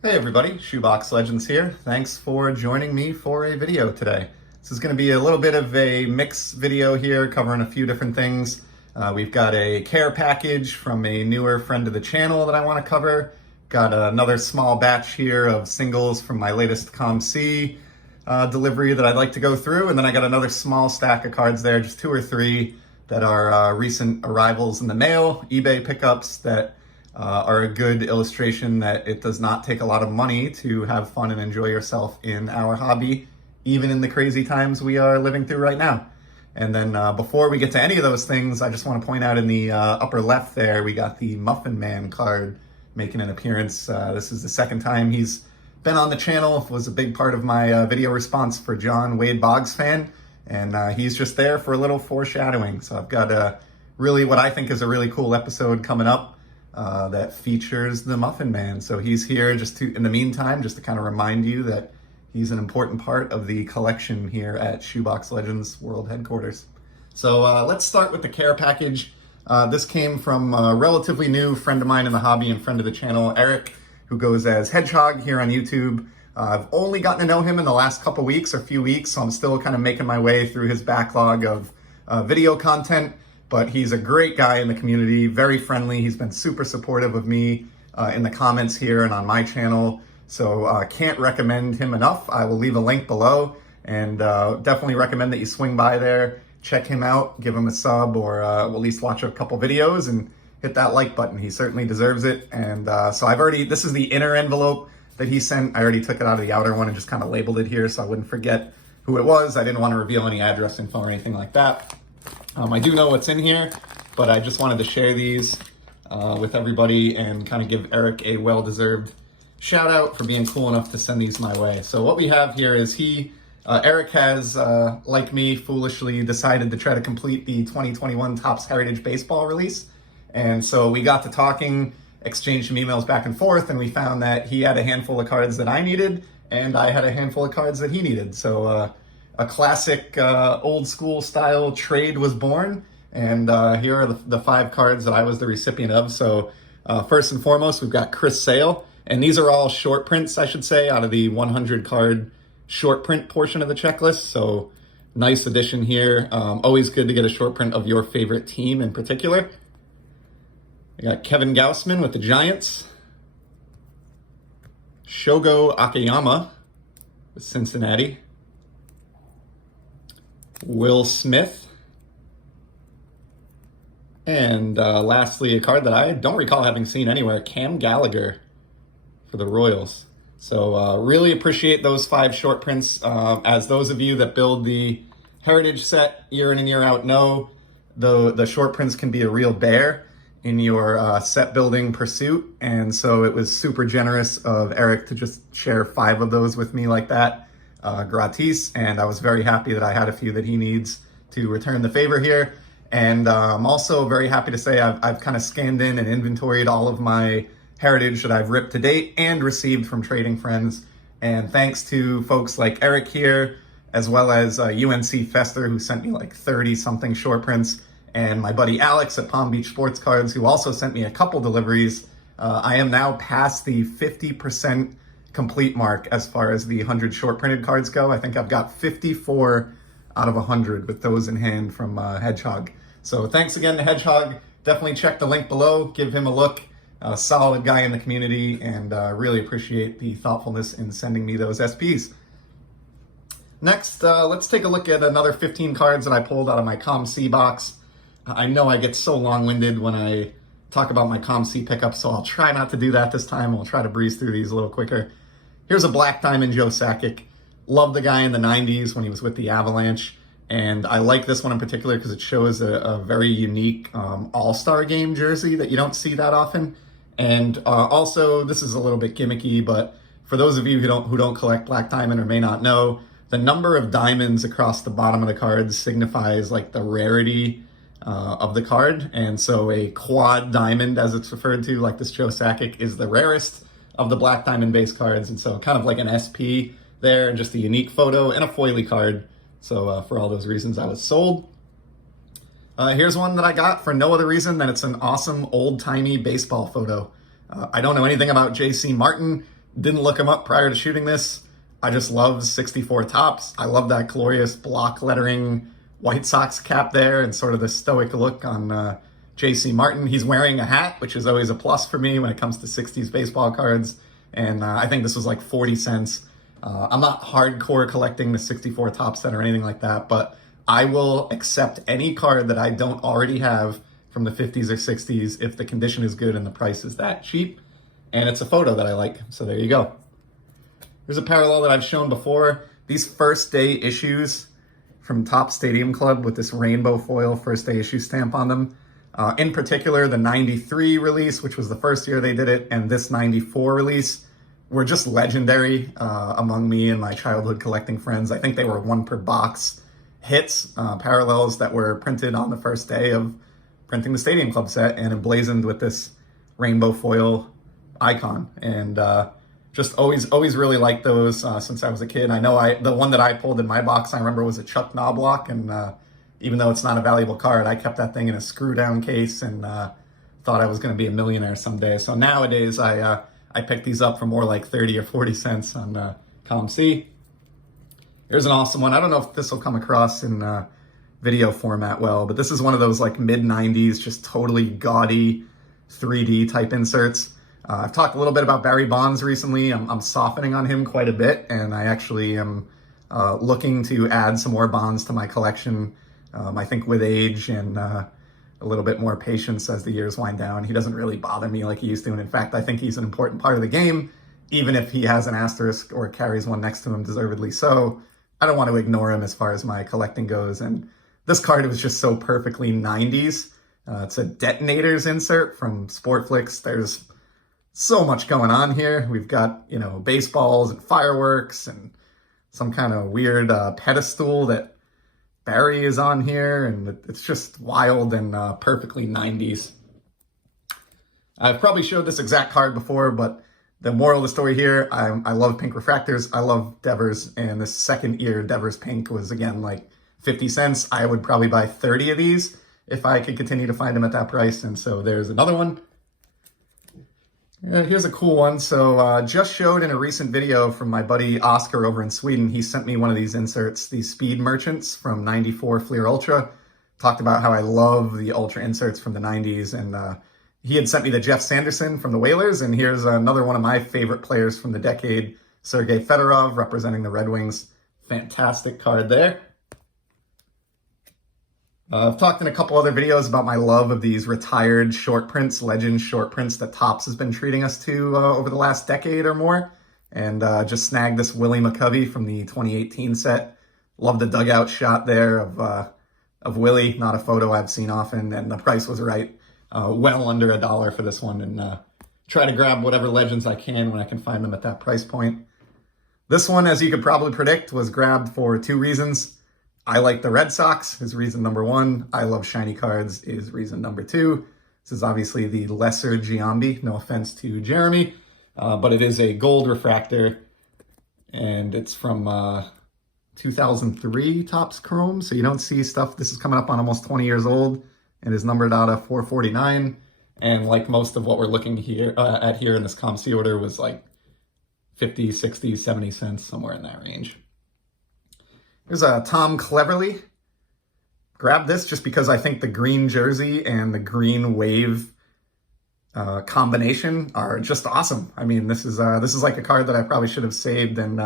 Hey everybody, Shoebox Legends here. Thanks for joining me for a video today. This is going to be a little bit of a mix video here covering a few different things. We've got a care package from a newer friend of the channel that I want to cover. Got another small batch here of singles from my latest COMC delivery that I'd like to go through. And then I got another small stack of cards there, just 2 or 3 that are recent arrivals in the mail, eBay pickups that are a good illustration that it does not take a lot of money to have fun and enjoy yourself in our hobby, even in the crazy times we are living through right now. And then before we get to any of those things, I just want to point out in the upper left there, we got the Muffin Man card making an appearance. This is the second time he's been on the channel. It was a big part of my video response for John Wade Boggs fan, and he's just there for a little foreshadowing. So I've got really what I think is a really cool episode coming up that features the Muffin Man. So he's here just to, in the meantime, just to kind of remind you that he's an important part of the collection here at Shoebox Legends World Headquarters. So let's start with the care package. This came from a relatively new friend of mine in the hobby and friend of the channel, Eric, who goes as Hedgehog here on YouTube. I've only gotten to know him in the last couple weeks or few weeks, so I'm still kind of making my way through his backlog of video content. But he's a great guy in the community, very friendly. He's been super supportive of me in the comments here and on my channel. So can't recommend him enough. I will leave a link below, and definitely recommend that you swing by there, check him out, give him a sub, or at least watch a couple videos and hit that like button. He certainly deserves it. And so this is the inner envelope that he sent. I already took it out of the outer one and just kind of labeled it here so I wouldn't forget who it was. I didn't want to reveal any address info or anything like that. I do know what's in here, but I just wanted to share these with everybody and kind of give Eric a well-deserved shout out for being cool enough to send these my way. So what we have here is Eric has, like me, foolishly decided to try to complete the 2021 Topps Heritage Baseball release. And so we got to talking, exchanged some emails back and forth, and we found that he had a handful of cards that I needed, and I had a handful of cards that he needed. So a classic old school style trade was born, and here are the 5 cards that I was the recipient of. So first and foremost, we've got Chris Sale, and these are all short prints, I should say, out of the 100 card short print portion of the checklist. So nice addition here. Always good to get a short print of your favorite team in particular. We got Kevin Gausman with the Giants, Shogo Akiyama with Cincinnati, Will Smith, and lastly, a card that I don't recall having seen anywhere, Cam Gallagher for the Royals. So really appreciate those 5 short prints. As those of you that build the Heritage set year in and year out know, the short prints can be a real bear in your set building pursuit. And so it was super generous of Eric to just share 5 of those with me like that. Gratis, and I was very happy that I had a few that he needs to return the favor here. And I'm also very happy to say I've kind of scanned in and inventoried all of my Heritage that I've ripped to date and received from trading friends. And thanks to folks like Eric here, as well as UNC Fester, who sent me like 30 something short prints, and my buddy Alex at Palm Beach Sports Cards, who also sent me a couple deliveries. I am now past the 50% complete mark as far as the 100 short printed cards go. I think I've got 54 out of 100 with those in hand from Hedgehog. So thanks again to Hedgehog. Definitely check the link below, give him a look. A solid guy in the community, and really appreciate the thoughtfulness in sending me those SPs. Next, let's take a look at another 15 cards that I pulled out of my COMC box. I know I get so long-winded when I talk about my COMC pickups, so I'll try not to do that this time. I'll try to breeze through these a little quicker. Here's a Black Diamond Joe Sakic. Loved the guy in the 90s when he was with the Avalanche, and I like this one in particular because it shows a very unique All-Star Game jersey that you don't see that often. And also, this is a little bit gimmicky, but for those of you who don't collect Black Diamond or may not know, the number of diamonds across the bottom of the cards signifies like the rarity of the card. And so a quad diamond, as it's referred to, like this Joe Sakic, is the rarest of the Black Diamond base cards. And so kind of like an SP there, and just a unique photo and a foily card. So for all those reasons, I was sold. Here's one that I got for no other reason than it's an awesome old-timey baseball photo. I don't know anything about J.C. Martin. Didn't look him up prior to shooting this. I just love 64 tops. I love that glorious block lettering White Sox cap there and sort of the stoic look on J.C. Martin. He's wearing a hat, which is always a plus for me when it comes to 60s baseball cards. And I think this was like 40 cents. I'm not hardcore collecting the 64 top set or anything like that, but I will accept any card that I don't already have from the 50s or 60s if the condition is good and the price is that cheap. And it's a photo that I like, so there you go. There's a parallel that I've shown before. These first day issues from Top Stadium Club with this rainbow foil first day issue stamp on them. In particular, the 93 release, which was the first year they did it, and this 94 release were just legendary among me and my childhood collecting friends. I think they were 1 per box hits, parallels that were printed on the first day of printing the Stadium Club set and emblazoned with this rainbow foil icon. And just always really liked those since I was a kid. I know the one that I pulled in my box, I remember, was a Chuck Knobloch, and even though it's not a valuable card, I kept that thing in a screw down case and thought I was going to be a millionaire someday. So nowadays I pick these up for more like 30 or 40 cents on COMC. Here's an awesome one. I don't know if this will come across in video format well, but this is one of those like mid-90s, just totally gaudy 3D type inserts. I've talked a little bit about Barry Bonds recently. I'm softening on him quite a bit, and I actually am looking to add some more Bonds to my collection. I think with age and a little bit more patience as the years wind down, he doesn't really bother me like he used to. And in fact, I think he's an important part of the game, even if he has an asterisk or carries one next to him, deservedly so. I don't want to ignore him as far as my collecting goes. And this card was just so perfectly 90s. It's a Detonators insert from Sportflix. There's so much going on here. We've got, you know, baseballs and fireworks and some kind of weird pedestal that Barry is on here, and it's just wild and perfectly 90s. I've probably showed this exact card before, but the moral of the story here, I love pink refractors. I love Devers, and this second year Devers pink was, again, like 50 cents. I would probably buy 30 of these if I could continue to find them at that price, and so there's another one. Here's a cool one. So just showed in a recent video from my buddy Oscar over in Sweden. He sent me one of these inserts, these Speed Merchants from 94 Fleer Ultra. Talked about how I love the Ultra inserts from the 90s. And he had sent me the Jeff Sanderson from the Whalers. And here's another one of my favorite players from the decade, Sergei Fedorov, representing the Red Wings. Fantastic card there. I've talked in a couple other videos about my love of these retired short prints, legend short prints that Topps has been treating us to over the last decade or more. And just snagged this Willie McCovey from the 2018 set. Love the dugout shot there of Willie, not a photo I've seen often, and the price was right. Well under $1 for this one, and try to grab whatever legends I can when I can find them at that price point. This one, as you could probably predict, was grabbed for 2 reasons. I like the Red Sox is reason number 1. I love shiny cards is reason number 2. This is obviously the lesser Giambi, no offense to Jeremy, but it is a gold refractor, and it's from 2003 Topps Chrome, so you don't see stuff. This is coming up on almost 20 years old and is numbered out of 449, and like most of what we're looking here at here in this COMC order was like 50, 60, 70 cents, somewhere in that range. Here's a Tom Cleverley. Grabbed this just because I think the green jersey and the green wave combination are just awesome. I mean, this is like a card that I probably should have saved and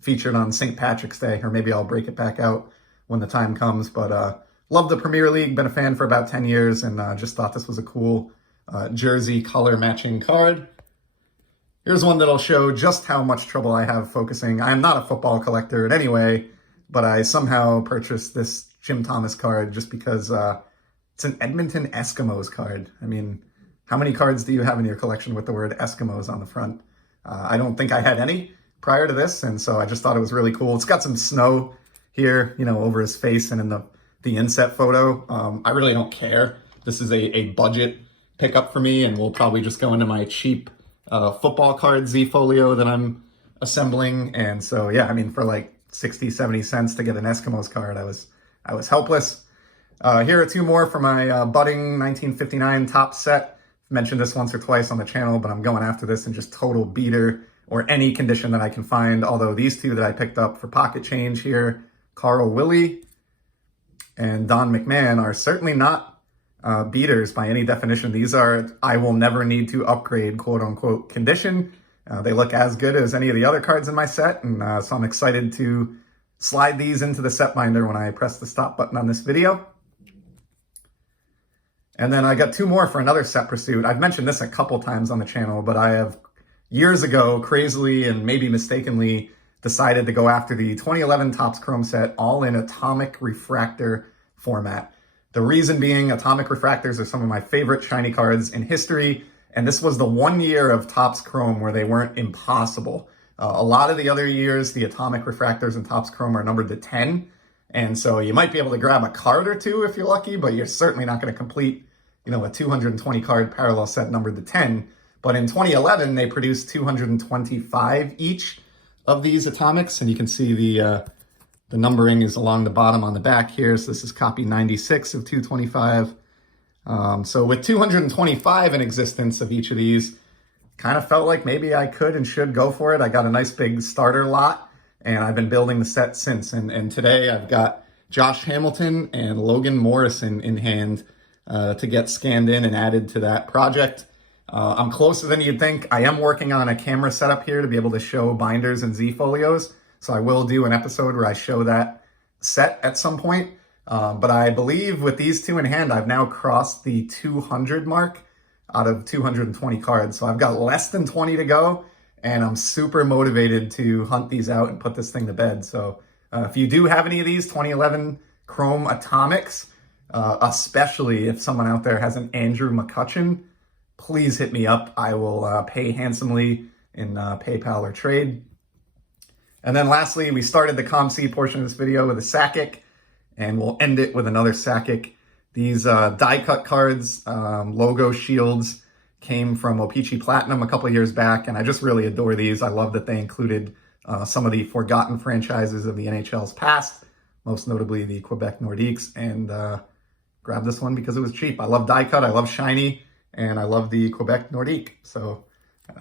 featured on St. Patrick's Day, or maybe I'll break it back out when the time comes. But love the Premier League, been a fan for about 10 years, and just thought this was a cool jersey color matching card. Here's one that'll show just how much trouble I have focusing. I'm not a football collector in any way, but I somehow purchased this Jim Thomas card just because it's an Edmonton Eskimos card. I mean, how many cards do you have in your collection with the word Eskimos on the front? I don't think I had any prior to this, and so I just thought it was really cool. It's got some snow here, you know, over his face and in the inset photo. I really don't care. This is a budget pickup for me, and will probably just go into my cheap football card Z-folio that I'm assembling. And so, yeah, I mean, for like 60, 70 cents to get an Eskimos card, I was helpless. Here are 2 more for my budding 1959 Topps set. I've mentioned this once or twice on the channel, but I'm going after this in just total beater or any condition that I can find. Although these two that I picked up for pocket change here, Carl Willie and Don McMahon, are certainly not beaters by any definition. These are I will never need to upgrade, quote unquote, condition. They look as good as any of the other cards in my set, and so I'm excited to slide these into the set binder when I press the stop button on this video. And then I got two more for another set pursuit. I've mentioned this a couple times on the channel, but I have years ago, crazily and maybe mistakenly, decided to go after the 2011 Topps Chrome set all in atomic refractor format. The reason being, atomic refractors are some of my favorite shiny cards in history, and this was the 1 year of Topps Chrome where they weren't impossible. A lot of the other years, the atomic refractors in Topps Chrome are numbered to 10, and so you might be able to grab a card or two if you're lucky, but you're certainly not going to complete, a 220 card parallel set numbered to 10. But in 2011, they produced 225 each of these atomics, and you can see the numbering is along the bottom on the back here. So this is copy 96 of 225. So with 225 in existence of each of these, kind of felt like maybe I could and should go for it. I got a nice big starter lot, and I've been building the set since. And today I've got Josh Hamilton and Logan Morrison in hand to get scanned in and added to that project. I'm closer than you'd think. I am working on a camera setup here to be able to show binders and Z folios. So I will do an episode where I show that set at some point. But I believe with these two in hand, I've now crossed the 200 mark out of 220 cards. So I've got less than 20 to go, and I'm super motivated to hunt these out and put this thing to bed. So if you do have any of these 2011 Chrome Atomics, especially if someone out there has an Andrew McCutcheon, please hit me up. I will pay handsomely in PayPal or trade. And then lastly, we started the COMC portion of this video with a Sakic, and we'll end it with another Sakic. These die-cut cards, logo shields, came from O-Pee-Chee Platinum a couple of years back, and I just really adore these. I love that they included some of the forgotten franchises of the NHL's past, most notably the Quebec Nordiques, and grabbed this one because it was cheap. I love die-cut, I love shiny, and I love the Quebec Nordique. So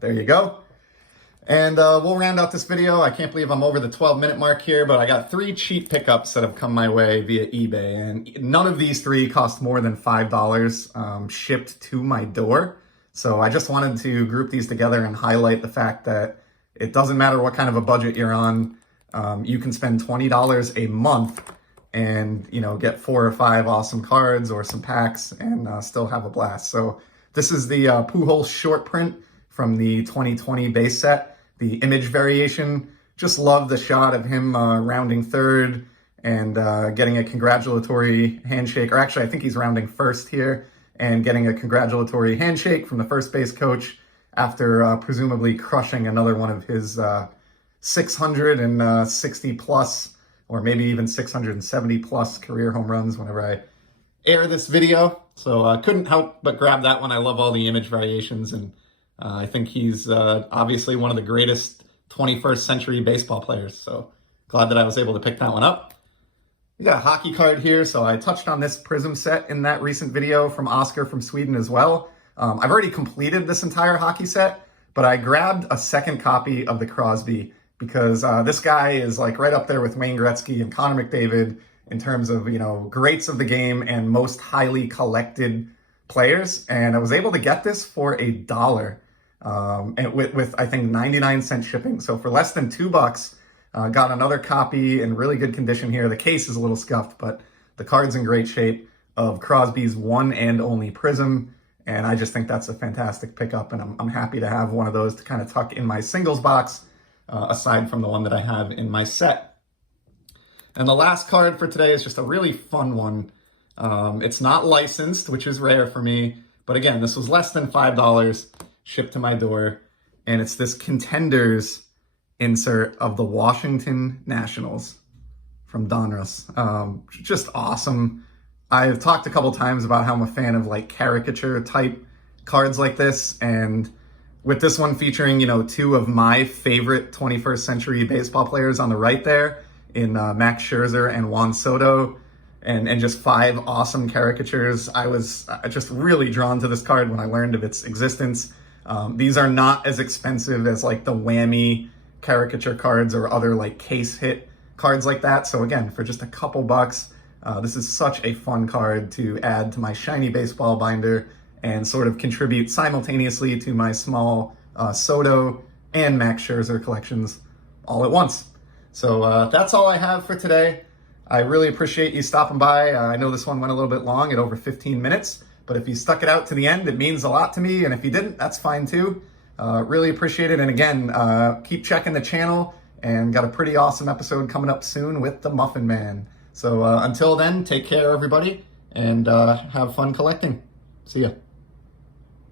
there you go. And we'll round out this video. I can't believe I'm over the 12-minute mark here, but I got 3 cheap pickups that have come my way via eBay, and none of these 3 cost more than $5 shipped to my door. So I just wanted to group these together and highlight the fact that it doesn't matter what kind of a budget you're on. You can spend $20 a month and get 4 or 5 awesome cards or some packs and still have a blast. So this is the Pujols short print from the 2020 base set. The image variation, just love the shot of him rounding third and getting a congratulatory handshake, or actually I think he's rounding first here, and getting a congratulatory handshake from the first base coach after presumably crushing another one of his 660 plus, or maybe even 670 plus career home runs whenever I air this video. So I couldn't help but grab that one. I love all the image variations, and I think he's obviously one of the greatest 21st century baseball players. So glad that I was able to pick that one up. We got a hockey card here. So I touched on this Prism set in that recent video from Oscar from Sweden as well. I've already completed this entire hockey set, but I grabbed a second copy of the Crosby because this guy is like right up there with Wayne Gretzky and Connor McDavid in terms of, greats of the game and most highly collected players. And I was able to get this for $1. And with I think 99-cent shipping. So for less than $2, got another copy in really good condition here. The case is a little scuffed, but the card's in great shape, of Crosby's one and only Prism. And I just think that's a fantastic pickup, and I'm happy to have one of those to kind of tuck in my singles box, aside from the one that I have in my set. And the last card for today is just a really fun one. It's not licensed, which is rare for me, but again, this was less than $5 shipped to my door, and it's this Contenders insert of the Washington Nationals from Donruss. Just awesome. I've talked a couple times about how I'm a fan of like caricature type cards like this, and with this one featuring, 2 of my favorite 21st century baseball players on the right there in Max Scherzer and Juan Soto, and just 5 awesome caricatures. I was just really drawn to this card when I learned of its existence. These are not as expensive as like the Whammy caricature cards or other like case hit cards like that. So again, for just a couple bucks, this is such a fun card to add to my shiny baseball binder and sort of contribute simultaneously to my small Soto and Max Scherzer collections all at once. So that's all I have for today. I really appreciate you stopping by. I know this one went a little bit long at over 15 minutes, but if you stuck it out to the end, it means a lot to me. And if you didn't, that's fine too. Really appreciate it. And again, keep checking the channel, and got a pretty awesome episode coming up soon with the Muffin Man. So until then, take care, everybody, and have fun collecting. See ya.